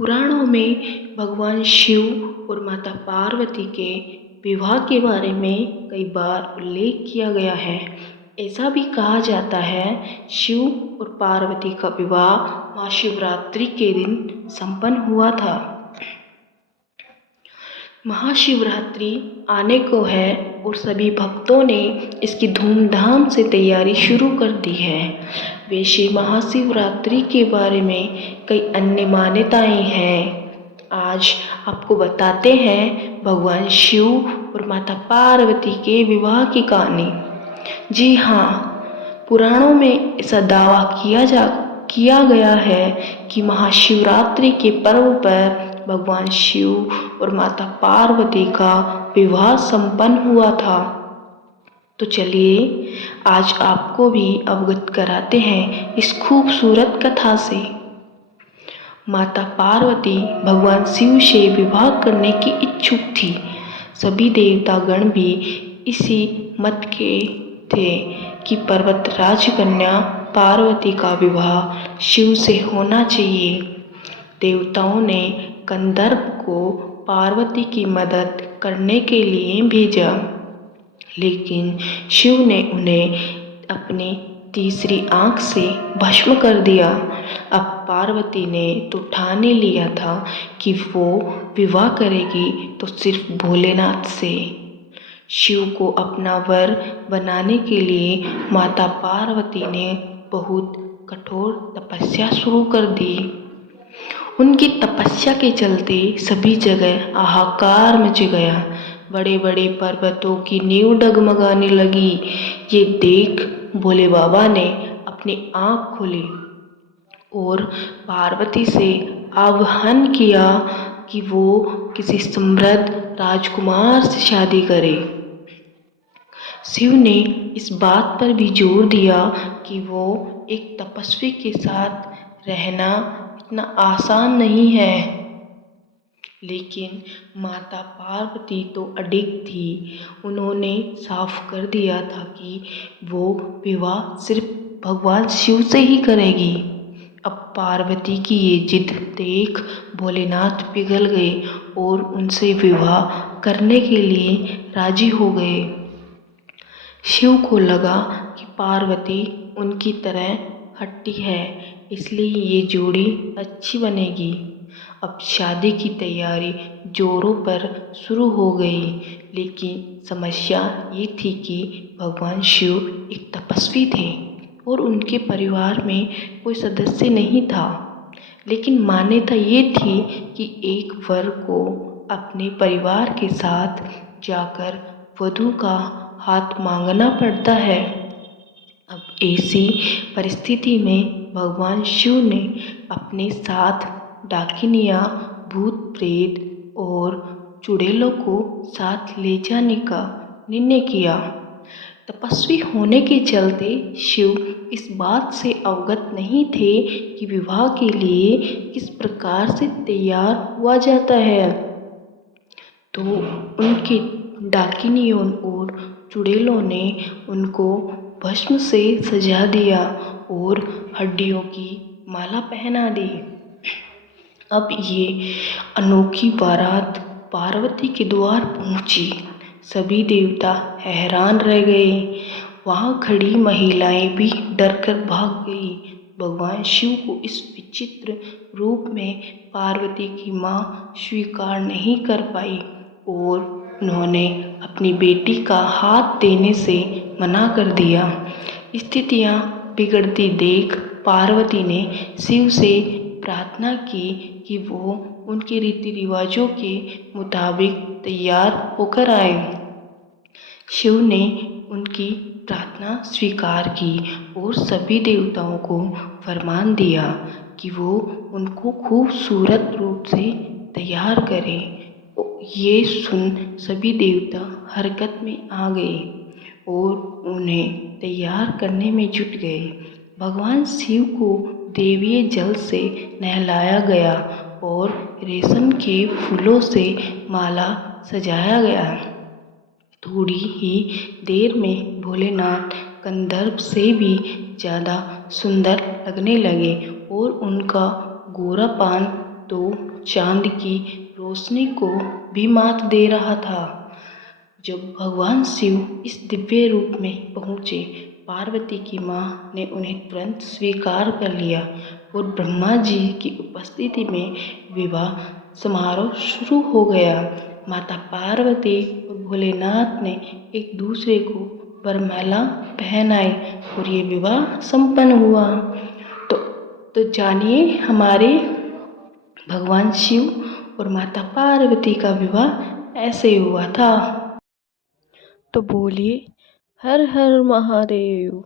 पुराणों में भगवान शिव और माता पार्वती के विवाह के बारे में कई बार उल्लेख किया गया है। ऐसा भी कहा जाता है शिव और पार्वती का विवाह महाशिवरात्रि के दिन संपन्न हुआ था। महाशिवरात्रि आने को है और सभी भक्तों ने इसकी धूमधाम से तैयारी शुरू कर दी है। वैसे महाशिवरात्रि के बारे में कई अन्य मान्यताएं हैं। आज आपको बताते हैं भगवान शिव और माता पार्वती के विवाह की कहानी। जी हाँ, पुराणों में ऐसा दावा किया गया है कि महाशिवरात्रि के पर्व पर भगवान शिव और माता पार्वती का विवाह संपन्न हुआ था। तो चलिए आज आपको भी अवगत कराते हैं इस खूबसूरत कथा से। माता पार्वती भगवान शिव से विवाह करने की इच्छुक थी। सभी देवतागण भी इसी मत के थे कि पर्वतराज कन्या पार्वती का विवाह शिव से होना चाहिए। देवताओं ने गंधर्व को पार्वती की मदद करने के लिए भेजा, लेकिन शिव ने उन्हें अपनी तीसरी आंख से भस्म कर दिया। अब पार्वती ने तो ठान लिया था कि वो विवाह करेगी तो सिर्फ भोलेनाथ से। शिव को अपना वर बनाने के लिए माता पार्वती ने बहुत कठोर तपस्या शुरू कर दी। उनकी तपस्या के चलते सभी जगह हाहाकार मच गया। बड़े बड़े पर्वतों की नींव डगमगाने लगी। ये देख भोले बाबा ने अपनी आँख खोली और पार्वती से आह्वान किया कि वो किसी समृद्ध राजकुमार से शादी करे। शिव ने इस बात पर भी जोर दिया कि वो एक तपस्वी के साथ रहना इतना आसान नहीं है। लेकिन माता पार्वती तो अडिग थी। उन्होंने साफ कर दिया था कि वो विवाह सिर्फ भगवान शिव से ही करेगी। अब पार्वती की ये जिद देख भोलेनाथ पिघल गए और उनसे विवाह करने के लिए राजी हो गए। शिव को लगा कि पार्वती उनकी तरह हट्टी है, इसलिए ये जोड़ी अच्छी बनेगी। अब शादी की तैयारी जोरों पर शुरू हो गई, लेकिन समस्या ये थी कि भगवान शिव एक तपस्वी थे और उनके परिवार में कोई सदस्य नहीं था। लेकिन मान्यता ये थी कि एक वर को अपने परिवार के साथ जाकर वधू का हाथ मांगना पड़ता है। अब ऐसी परिस्थिति में भगवान शिव ने अपने साथ डाकिनिया, भूत प्रेत और चुड़ैलों को साथ ले जाने का निर्णय किया। तपस्वी होने के चलते शिव इस बात से अवगत नहीं थे कि विवाह के लिए किस प्रकार से तैयार हुआ जाता है। तो उनके डाकिनियों और चुड़ैलों ने उनको भस्म से सजा दिया और हड्डियों की माला पहना दी। अब ये अनोखी बारात पार्वती के द्वार पहुंची। सभी देवता हैरान रह गए। वहां खड़ी महिलाएं भी डरकर भाग गई। भगवान शिव को इस विचित्र रूप में पार्वती की मां स्वीकार नहीं कर पाई और उन्होंने अपनी बेटी का हाथ देने से मना कर दिया। स्थितियां बिगड़ती देख पार्वती ने शिव से प्रार्थना की कि वो उनके रीति रिवाजों के मुताबिक तैयार होकर आए। शिव ने उनकी प्रार्थना स्वीकार की और सभी देवताओं को फरमान दिया कि वो उनको खूबसूरत रूप से तैयार करें। ये सुन सभी देवता हरकत में आ गए और उन्हें तैयार करने में जुट गए। भगवान शिव को देवीय जल से नहलाया गया और रेशम के फूलों से माला सजाया गया। थोड़ी ही देर में भोलेनाथ गंधर्व से भी ज़्यादा सुंदर लगने लगे और उनका गोरापान तो चांद की रोशनी को भी मात दे रहा था। जब भगवान शिव इस दिव्य रूप में पहुँचे, पार्वती की माँ ने उन्हें तुरंत स्वीकार कर लिया और ब्रह्मा जी की उपस्थिति में विवाह समारोह शुरू हो गया। माता पार्वती और भोलेनाथ ने एक दूसरे को वरमाला पहनाई और ये विवाह संपन्न हुआ। तो जानिए हमारे भगवान शिव और माता पार्वती का विवाह ऐसे हुआ था। तो बोलिए हर हर महादेव।